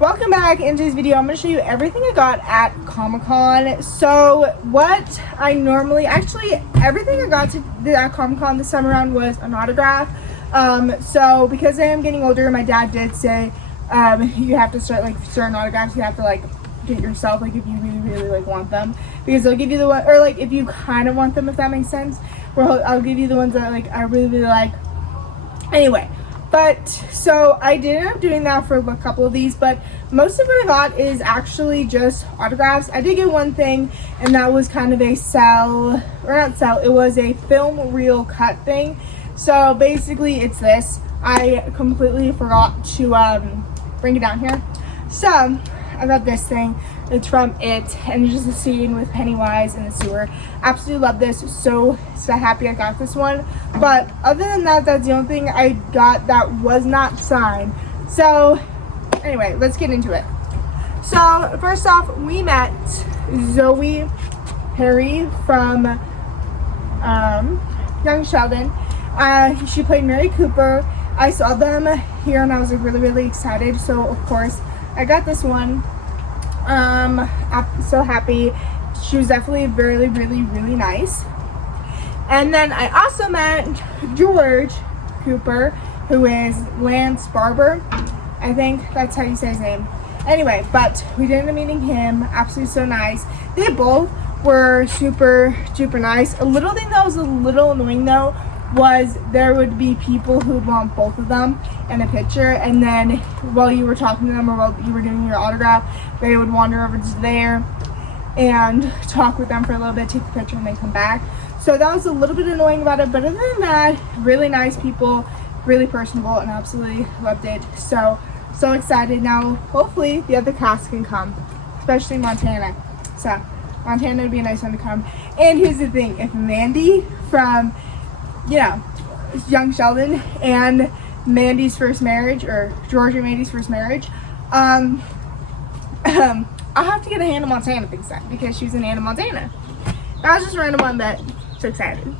Welcome back. In today's video, I'm going to show you everything I got at Comic-Con. So what I normally, everything I got at Comic-Con this time around was an autograph. So because I am getting older, my dad did say you have to start certain autographs you have to get yourself, if you really want them, because they'll give you the one, or if you kind of want them, if that makes sense, where I'll give you the ones that I really like. Anyway, but so I did end up doing that for a couple of these, but most of what I got is actually just autographs. I did get one thing, and that was kind of a it was a film reel cut thing. So basically it's this. I completely forgot to bring it down here. So I got this thing. It's from It, and it's just a scene with Pennywise in the sewer. Absolutely love this. So happy I got this one. But other than that, that's the only thing I got that was not signed. So anyway, let's get into it. So first off, we met Zoe Perry from Young Sheldon. She played Mary Cooper. I saw them here and I was really excited. So of course I got this one. I'm so happy. She was definitely really nice. And then I also met George Cooper, who is Lance Barber. I think that's how you say his name. Anyway, but we did end up meeting him. Absolutely so nice. They both were super duper nice. A little thing that was a little annoying though was there would be people who would want both of them in a picture, and then while you were talking to them or while you were doing your autograph, they would wander over to there and talk with them for a little bit, take the picture, and then come back. So that was a little bit annoying about it, but other than that, really nice people, really personable, and absolutely loved it. So excited. Now hopefully the other cast can come, especially Montana. So Montana would be a nice one to come. And here's the thing, if Mandy from Young Sheldon and Mandy's first marriage, or George and Mandy's first marriage, I'll have to get a Hannah Montana thing signed because she's in Hannah Montana. That was just a random one, but so excited.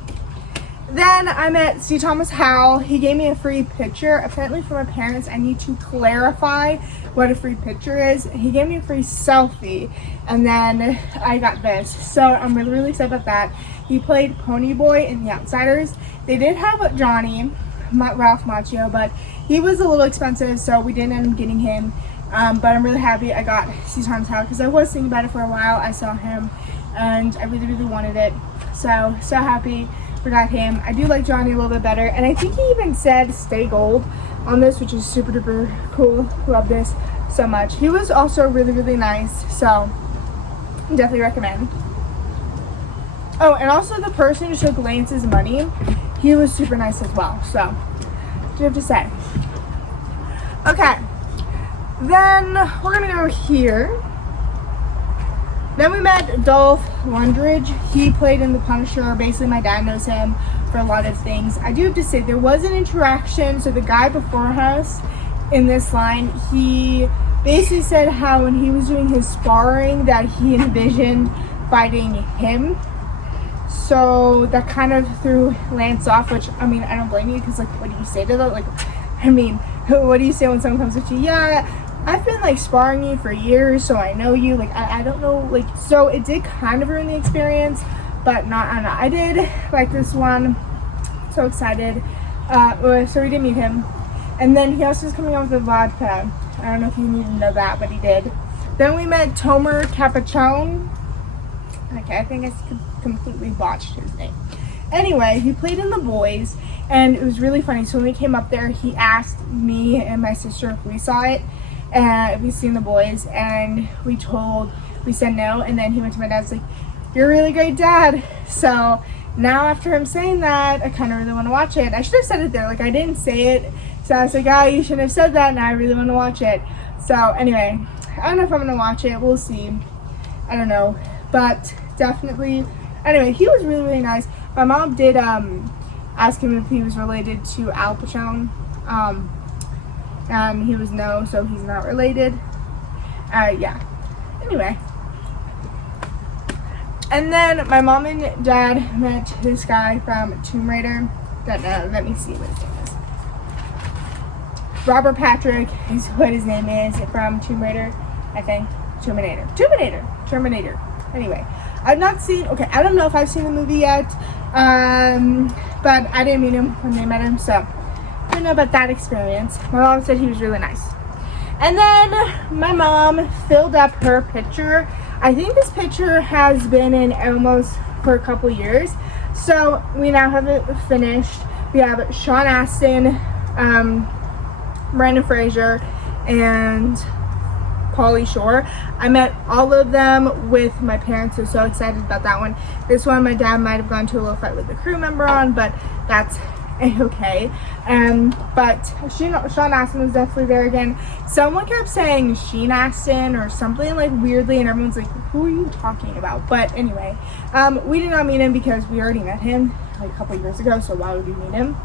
Then I met C. Thomas Howell. He gave me a free picture. Apparently for my parents, I need to clarify what a free picture is. He gave me a free selfie, and then I got this. So I'm really excited about that. He played Ponyboy in The Outsiders. They did have Johnny, Ralph Macchio, but he was a little expensive, so we didn't end up getting him. But I'm really happy I got C. Thomas Howell because I was thinking about it for a while. I saw him, and I really wanted it. So happy we got him. I do like Johnny a little bit better, and I think he even said stay gold on this, which is super duper cool. Love this so much. He was also really nice, so definitely recommend. Oh, and also the person who took Lance's money, he was super nice as well. So what do you have to say? Okay, then we're gonna go here. Then we met Dolph Lundgren. He played in The Punisher. Basically, my dad knows him for a lot of things. I do have to say, there was an interaction. So the guy before us in this line, he basically said how when he was doing his sparring that he envisioned fighting him. So that kind of threw Lance off, which, I mean, I don't blame you, because, what do you say to that? What do you say when someone comes up to you? Yeah, I've been sparring you for years, so I know you. I don't know, so it did kind of ruin the experience, but I did like this one. So excited. So we did meet him, and then he also was coming out with a vodka. I don't know if you need to know that, but he did. Then we met Tomer Capachone. Okay, I think I completely botched his name. Anyway, he played in The Boys, and it was really funny. So when we came up there, he asked me and my sister if we saw it. And we've seen The Boys, and we said no, and then he went to my dad's like, you're a really great dad. So now after him saying that, I kind of really want to watch it. I should have said it there, I didn't say it, so I was like, oh, you shouldn't have said that, and I really want to watch it. So anyway, I don't know if I'm going to watch it, we'll see, I don't know, but definitely, anyway, he was really nice. My mom did ask him if he was related to Al Pacino, and he was no, so he's not related. Yeah. Anyway. And then my mom and dad met this guy from Tomb Raider. Let me see what his name is. Robert Patrick is what his name is, from Tomb Raider, I think. Terminator. Anyway, I've not seen, okay, I don't know if I've seen the movie yet, but I didn't meet him when they met him, so I don't know about that experience. My mom said he was really nice. And then my mom filled up her picture. I think this picture has been in almost for a couple years, so we now have it finished. We have Sean Astin, Brandon Fraser, and Pauly Shore. I met all of them with my parents, so excited about that one. This one my dad might have gone to a little fight with the crew member on, but that's okay. But Sean Astin was definitely there again. Someone kept saying Sheen Astin or something like weirdly, and everyone's like, who are you talking about? But anyway, we did not meet him because we already met him like a couple years ago, so why would we meet him?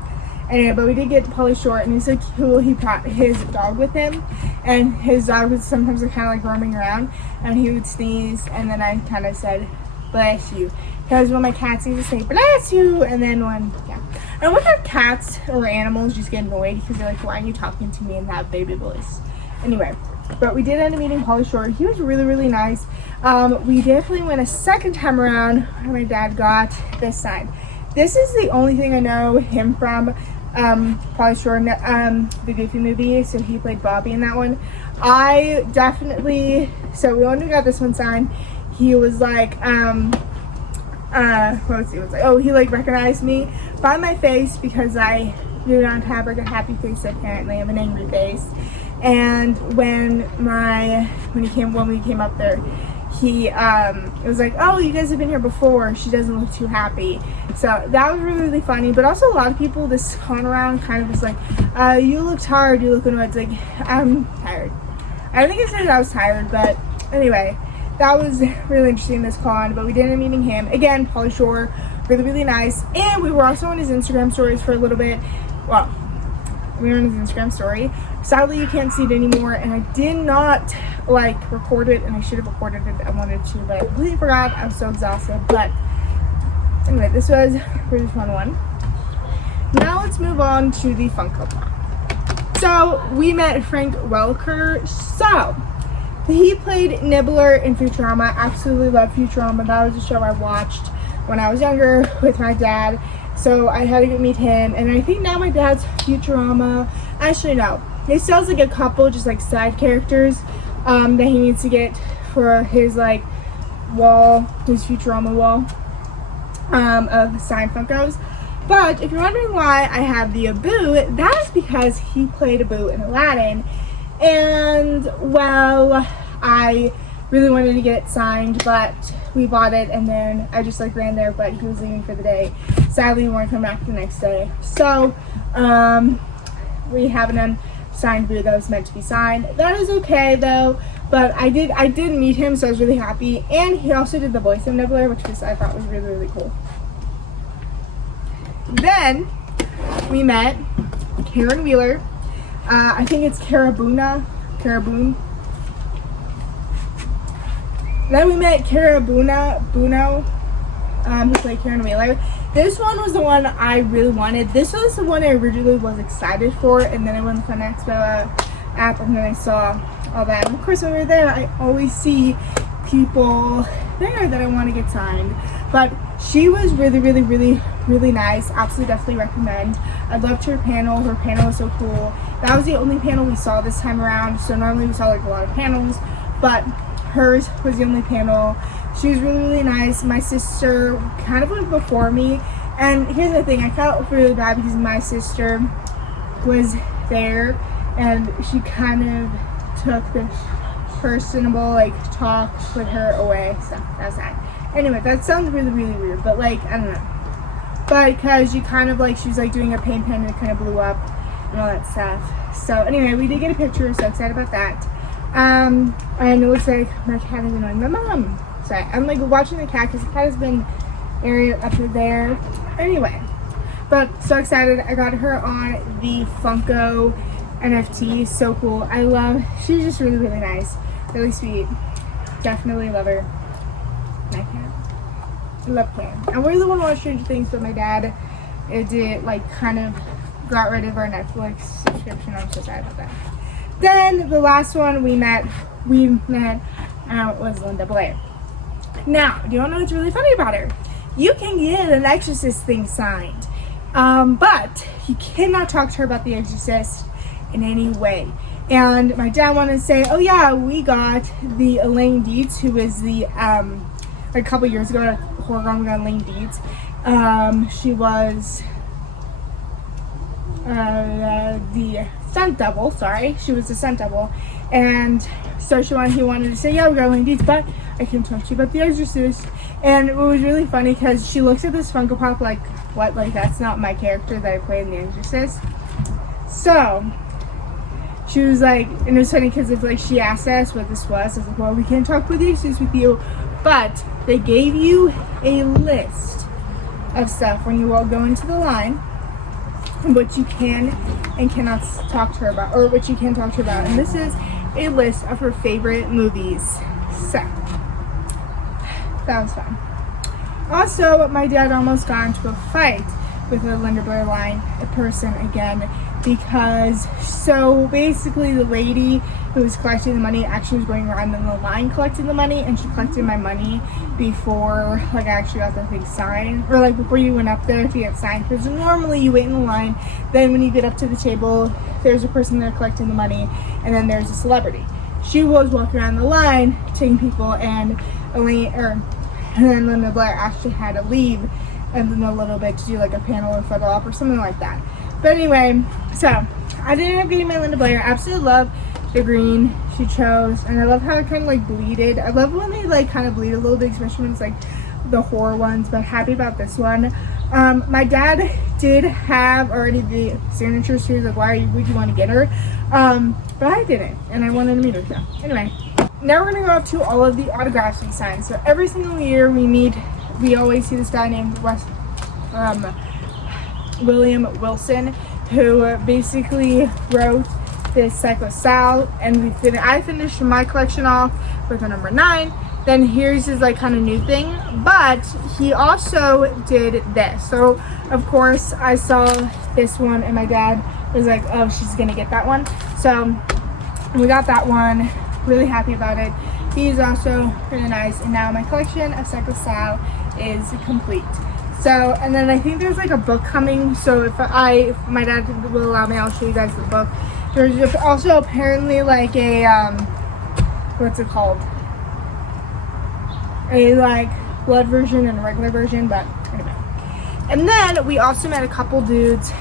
Anyway, but we did get Pauly Shore, and he's so cool. He brought his dog with him, and his dog was sometimes kind of like roaming around, and he would sneeze, and then I kind of said, bless you. Because when my cats used to say, bless you, and then And what if cats or animals just get annoyed because they're like, why are you talking to me in that baby voice? Anyway, but we did end up meeting Pauly Shore. He was really, really nice. We definitely went a second time around when my dad got this sign. This is the only thing I know him from. Pauly Shore, the Goofy movie, so he played Bobby in that one. So when we got this one signed, he was like, he like recognized me by my face because I do not have like a happy face, apparently. I'm an angry face. And when we came up there, he it was like, oh, you guys have been here before, she doesn't look too happy. So that was really, really funny. But also a lot of people this going around kind of was like, you look tired, you look annoyed. It's like, I'm tired. I think I said I was tired, but anyway, that was really interesting, this con. But we did end up meeting him again. Pauly Shore, really, really nice. And we were also on his Instagram stories for a little bit. Well, we were on his Instagram story. Sadly, you can't see it anymore, and I did not record it, and I should have recorded it. I wanted to, but I completely forgot. I was so exhausted. But anyway, this was a really fun one. Now let's move on to the Funko Pop. So we met Frank Welker. So he played Nibbler in Futurama. Absolutely love Futurama. That was a show I watched when I was younger with my dad. So I had to go meet him, and I think now my dad's Futurama. Actually, no. He still has a couple just side characters that he needs to get for his wall, his Futurama wall of signed Funkos. But if you're wondering why I have the Abu, that is because he played Abu in Aladdin. And well, I really wanted to get it signed, but we bought it, and then I just ran there, but he was leaving for the day. Sadly, we weren't coming back the next day. So we have an unsigned Boo that was meant to be signed. That is okay though, but I did meet him, so I was really happy. And he also did the voice of Nibbler, which I thought was really, really cool. Then we met Karen Wheeler. I think it's Caraboon. Then we met Buno, who played Karen Wheeler. This one was the one I really wanted. This was the one I originally was excited for, and then I went to the Fun Expo app, and then I saw all that. And of course, when we were there, I always see people there that I want to get signed. But she was really, really, really, really nice. Absolutely, definitely recommend. I loved her panel. Her panel was so cool. That was the only panel we saw this time around. So normally we saw a lot of panels, but hers was the only panel. She was really, really nice. My sister kind of went before me. And here's the thing, I felt really bad because my sister was there and she kind of took the personable talk with her away. So that's that. Anyway, that sounds really, really weird, but I don't know. But because she kind of she was doing a paint pen and it kind of blew up and all that stuff. So anyway, we did get a picture, so excited about that. And it looks like my cat is annoying my mom. So I'm watching the cat because the cat has been area up there. Anyway, but so excited. I got her on the Funko NFT. So cool. She's just really, really nice. Really sweet. Definitely love her. My cat. I love Karen. I really want to watch Stranger Things, but my dad did kind of got rid of our Netflix subscription. I'm so sad about that. Then the last one we met was Linda Blair. Now, do you want to know what's really funny about her? You can get an Exorcist thing signed, but you cannot talk to her about The Exorcist in any way. And my dad wanted to say, oh yeah, we got the Elaine Dietz, who was the, a couple years ago at HorrorCon, we got Elaine Dietz. She was the stunt double, she was the stunt double. And so he wanted to say, yeah, we got Elaine Dietz, but I can talk to you about The Exorcist. And it was really funny because she looks at this Funko Pop like, what, like that's not my character that I played in The Exorcist. So she was like, and it was funny because like she asked us what this was. I was like, well, we can't talk about The Exorcist with you, but they gave you a list of stuff when you all go into the line, what you can and cannot talk to her about, or what you can talk to her about. And this is a list of her favorite movies. So that was fun. Also, my dad almost got into a fight with a Linda Blair line person again, because so basically the lady who was collecting the money actually was going around in the line collecting the money, and she collected my money before like I actually got the thing signed, or like before you went up there to get signed, because normally you wait in the line, then when you get up to the table there's a person there collecting the money, and then there's a celebrity. She was walking around the line taking people, and then Linda Blair actually had to leave and then a little bit to do like a panel or photo op or something like that. But anyway, so I did end up getting my Linda Blair. I absolutely love the green she chose, and I love how it kind of like bleeded. I love when they like kind of bleed a little bit, especially when it's like the horror ones, but happy about this one. My dad did have already the signature, so he was like, why would you want to get her? But I didn't, and I wanted to meet her. So anyway, now we're gonna go up to all of the autographs we signed. So every single year we always see this guy named William Wilson, who basically wrote this Psycho Sal, and I finished my collection off with a number 9. Then here's his like kind of new thing, but he also did this. So of course I saw this one, and my dad was like, oh, she's gonna get that one. So we got that one. Really happy about it. He's also really nice, and now my collection of Psycho Sal is complete. So, and then I think there's like a book coming, so if my dad will allow me, I'll show you guys the book. There's also apparently like a what's it called, a like blood version and a regular version, but anyway. And then we also met a couple dudes,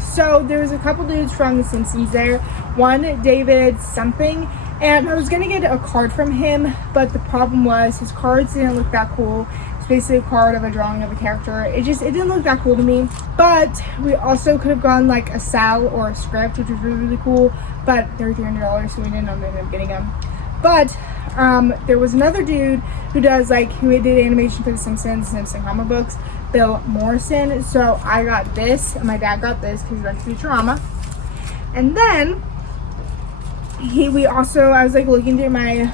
so there was a couple dudes from The Simpsons there. One, David something, and I was gonna get a card from him, but the problem was his cards didn't look that cool. It's basically a card of a drawing of a character. It didn't look that cool to me. But we also could have gone like a Sal or a script, which was really, really cool, but they were $300, so we didn't end up getting them. But there was another dude who did animation for The Simpsons, Simpson comic books, Bill Morrison. So I got this, and my dad got this because he likes Futurama. And then I was like looking through my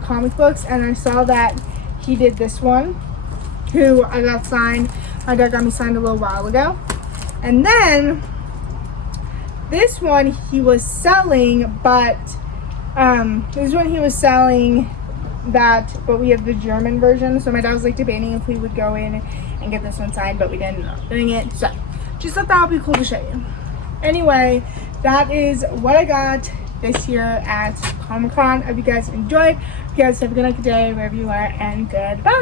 comic books, and I saw that he did this one, who I got signed. My dad got me signed a little while ago. And then this one he was selling, but but we have the German version. So my dad was like debating if we would go in and get this one signed, but we didn't end up doing it. So just thought that would be cool to show you. Anyway, that is what I got this year at Comic-Con. I hope you guys enjoyed. You guys have a good night, good day, wherever you are, and goodbye.